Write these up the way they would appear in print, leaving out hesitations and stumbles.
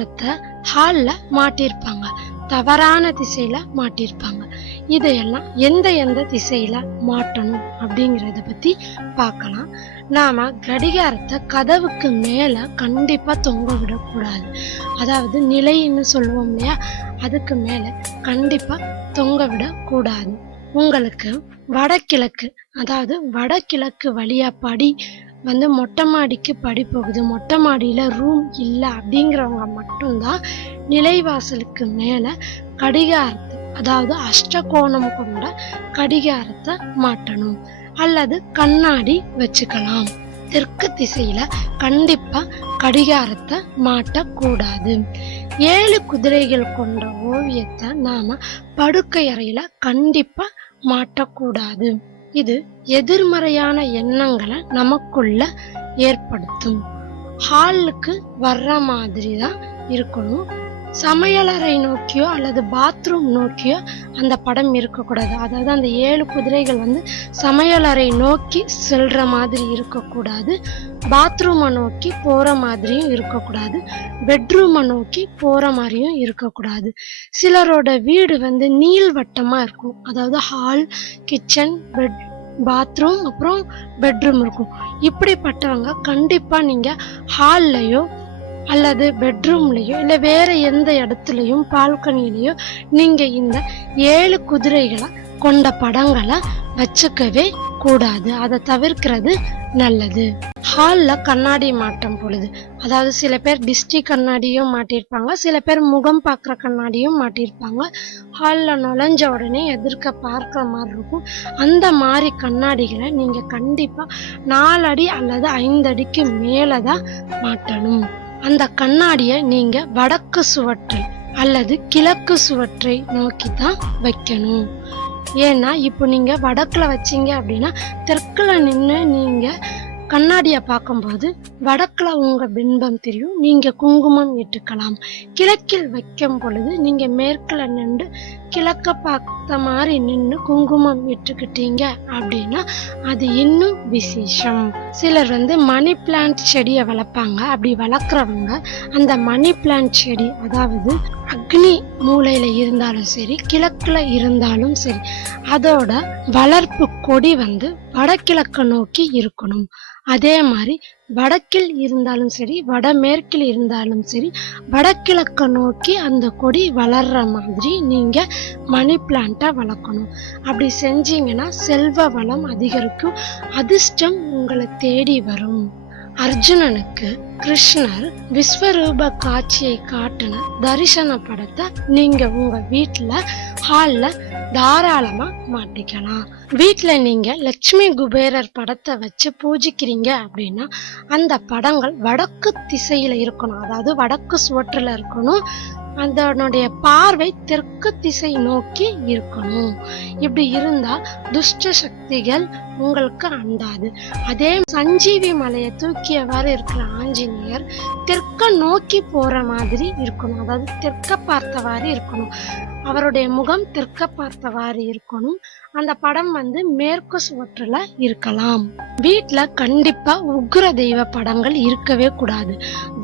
கடிகாரத்தை ஹால்ல மாட்டிருப்பாங்க, தவறான திசையில மாட்டிருப்பாங்க. இதையெல்லாம் எந்த திசையில மாட்டணும் அப்படிங்கறத பத்தி பார்க்கலாம். நாம கடிகாரத்தை கதவுக்கு மேல கண்டிப்பா தொங்க விடக்கூடாது. அதாவது நிலைன்னு சொல்லுவோம் இல்லையா, அதுக்கு மேல கண்டிப்பா தொங்க விடக்கூடாது. உங்களுக்கு வடகிழக்கு, அதாவது வடகிழக்கு வழியா படி மொட்டை மாடிக்கு படி போகுது, மொட்டை மாடியில ரூம் இல்லை அப்படிங்கிறவங்க மட்டும்தான் நிலைவாசலுக்கு மேல கடிகாரத்தை, அதாவது அஷ்டகோணம் கொண்ட கடிகாரத்தை மாட்டணும். அல்லது கண்ணாடி வச்சுக்கலாம். தெற்கு திசையில கண்டிப்பா கடிகாரத்தை மாட்டக்கூடாது. 7 குதிரைகள் கொண்ட ஓவியத்தை நாம படுக்கை அறையில கண்டிப்பா மாட்டக்கூடாது. இது எதிர்மறையான எண்ணங்களை நமக்குள்ள ஏற்படுத்தும். ஹாலுக்கு வர்ற மாதிரி தான் இருக்கணும். சமையலறை நோக்கியோ அல்லது பாத்ரூம் நோக்கியோ அந்த படம் இருக்கக்கூடாது. அதாவது அந்த 7 குதிரைகள் சமையலறை நோக்கி செல்ற மாதிரி இருக்கக்கூடாது, பாத்ரூமை நோக்கி போற மாதிரியும் இருக்கக்கூடாது, பெட்ரூமை நோக்கி போற மாதிரியும் இருக்கக்கூடாது. சிலரோட வீடு நீள்வட்டமா இருக்கும். அதாவது ஹால், கிச்சன், பாத்ரூம், அப்புறம் பெட்ரூம் இருக்கும். இப்படிப்பட்டவங்க கண்டிப்பா நீங்க ஹால்லையோ அல்லது பெட்ரூம்லயோ இல்ல வேற எந்த இடத்துலயும் பால்கனிலயோ நீங்க இந்த 7 குதிரைகளை கொண்ட படங்களை வச்சுக்கவே கூடாது. அதை தவிர்க்கிறது நல்லது. ஹால்ல கண்ணாடி மாட்டும் பொழுது, அதாவது சில பேர் டிஸ்டி கண்ணாடியும் மாட்டிருப்பாங்க, சில பேர் முகம் பார்க்குற கண்ணாடியும் மாட்டிருப்பாங்க. ஹால்ல நுழைஞ்ச உடனே எதிர்க்க பார்க்குற மாதிரி இருக்கும். அந்த மாதிரி கண்ணாடிகளை நீங்க கண்டிப்பா 4 அடி அல்லது 5 அடிக்கு மேலதான் மாட்டணும். அந்த கண்ணாடியை நீங்க வடக்கு சுவற்றை அல்லது கிழக்கு சுவற்றை நோக்கி தான் வைக்கணும். ஏன்னா இப்போ நீங்க வடக்குல வச்சீங்க அப்படின்னா தெற்குல நின்று நீங்க கண்ணாடிய பார்க்கும்போது வடக்குல உங்க பின்பம் தெரியும், நீங்க குங்குமம் இட்டுக்கலாம். கிழக்கில் வைக்கும் பொழுது நீங்க மேற்குல நின்று கிழக்க பார்த்த மாதிரி நின்று குங்குமம் இட்டுக்கிட்டீங்க அப்படின்னா அது இன்னும் விசேஷம். சிலர் மணி பிளான்ட் செடியை வளர்ப்பாங்க. அப்படி வளர்க்குறவங்க அந்த மணி பிளான்ட் செடி, அதாவது அக்னி மூலையில இருந்தாலும் சரி, கிழக்குல இருந்தாலும் சரி, அதோட வளர்ப்பு கொடி வடகிழக்க நோக்கி இருக்கணும். அதே மாதிரி வடக்கில் இருந்தாலும் சரி, வடமேற்கில் இருந்தாலும் சரி, வடகிழக்க நோக்கி அந்த கொடி வளர்ற மாதிரி நீங்க மணி பிளான்ட்டை வளர்க்கணும். அப்படி செஞ்சீங்கன்னா செல்வ வளம் அதிகரிக்கும், அதிர்ஷ்டம் உங்களை தேடி வரும். அர்ஜுனனுக்கு கிருஷ்ணர் விஸ்வரூப காட்சியை காட்டின தரிசன படத்தை நீங்க உங்க வீட்டுல ஹால்ல தாராளமா மாட்டிக்கலாம். வீட்டுல நீங்க லட்சுமி குபேரர் படத்தை வச்சு பூஜிக்கிறீங்க அப்படின்னா அந்த படங்கள் வடக்கு திசையில இருக்கணும், அதாவது வடக்கு சுவற்றுல இருக்கணும். அதனுடைய பார்வை தெற்கு திசை நோக்கி இருக்கணும். இப்படி இருந்தா துஷ்ட சக்திகள் உங்களுக்கு அண்டாது. அதே சஞ்சீவி மலையை தூக்கியவாறு இருக்கிற ஆஞ்சநேயர் தெற்க நோக்கி போற மாதிரி இருக்கணும், அதாவது தெற்க பார்த்தவாறு இருக்கணும். அவருடைய முகம் தெற்க பார்த்தவாறு இருக்கணும். அந்த படம் மேற்கு சுவற்றுல இருக்கலாம். வீட்டுல கண்டிப்பா உக்ர தெய்வ படங்கள் இருக்கவே கூடாது.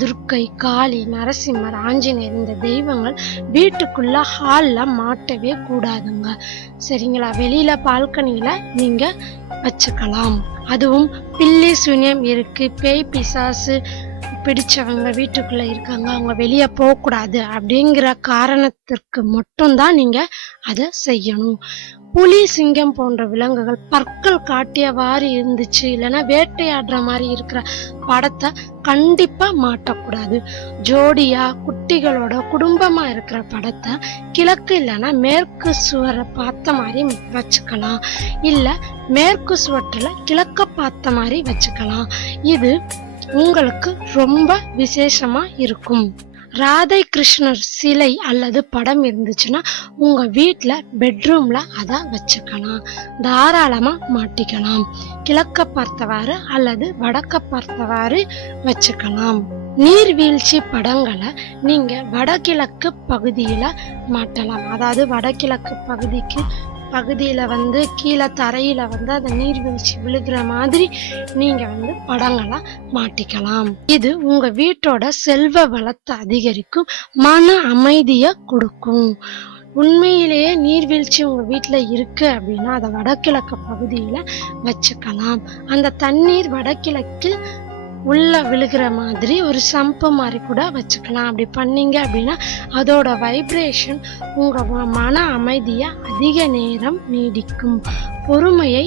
துர்க்கை, காளி, நரசிம்மர், ஆஞ்சநேயர் இந்த தெய்வங்கள் வீட்டுக்குள்ள ஹால்ல மாட்டவே கூடாதுங்க. சரிங்களா? வெளியில பால்கனியில நீங்க வச்சுக்கலாம். அதுவும் பில்லி சூன்யம் இருக்கு, பேய் பிசாசு பிடிச்சவங்க வீட்டுக்குள்ள இருக்காங்க, அவங்க வெளியே போக கூடாது அப்படிங்கிற காரணத்திற்கு மட்டும்தான் நீங்க அதை செய்யணும். புலி, சிங்கம் போன்ற விலங்குகள் பற்கள் காட்டியவாறு இருந்துச்சு, இல்லைன்னா வேட்டையாடுற மாதிரி இருக்கிற படத்தை கண்டிப்பா மாட்டக்கூடாது. ஜோடியா குட்டிகளோட குடும்பமா இருக்கிற படத்தை கிழக்கு இல்லைன்னா மேற்கு சுவரை பார்த்த மாதிரி வச்சுக்கலாம், இல்ல மேற்கு சுவற்றுல கிழக்க பார்த்த மாதிரி வச்சுக்கலாம். இது உங்களுக்கு ரொம்ப விசேஷமா இருக்கும். ராதை கிருஷ்ணர் சிலை அல்லது படம் இருந்துச்சுன்னா உங்க வீட்டுல பெட்ரூம்ல அதை வச்சுக்கலாம், தாராளமா மாட்டிக்கலாம். கிழக்க பார்த்தவாறு அல்லது வடக்க பார்த்தவாறு வச்சுக்கலாம். நீர்வீழ்ச்சி படங்களை நீங்க வடகிழக்கு பகுதியில மாட்டலாம். அதாவது வடகிழக்கு பகுதிக்கு பகுதியில வந்து கீழே தரையில வந்து அந்த நீர்வீழ்ச்சி விழுகிற மாதிரி நீங்க வந்து படங்களா மாட்டிக்கலாம். இது உங்க வீட்டோட செல்வ வளத்தை அதிகரிக்கும், மன அமைதியை கொடுக்கும். உண்மையிலேயே நீர்வீழ்ச்சி உங்க வீட்டுல இருக்கு அப்படின்னா அதை வடகிழக்கு பகுதியில வச்சுக்கலாம். அந்த தண்ணீர் வடகிழக்கு உள்ள விழுகிற மாதிரி ஒரு சம்பு மாதிரி கூட வச்சுக்கலாம். அப்படி பண்ணீங்க அப்படின்னா அதோட வைப்ரேஷன் உங்க மன அமைதியை அதிக நேரம் நீடிக்கும். பொறுமையை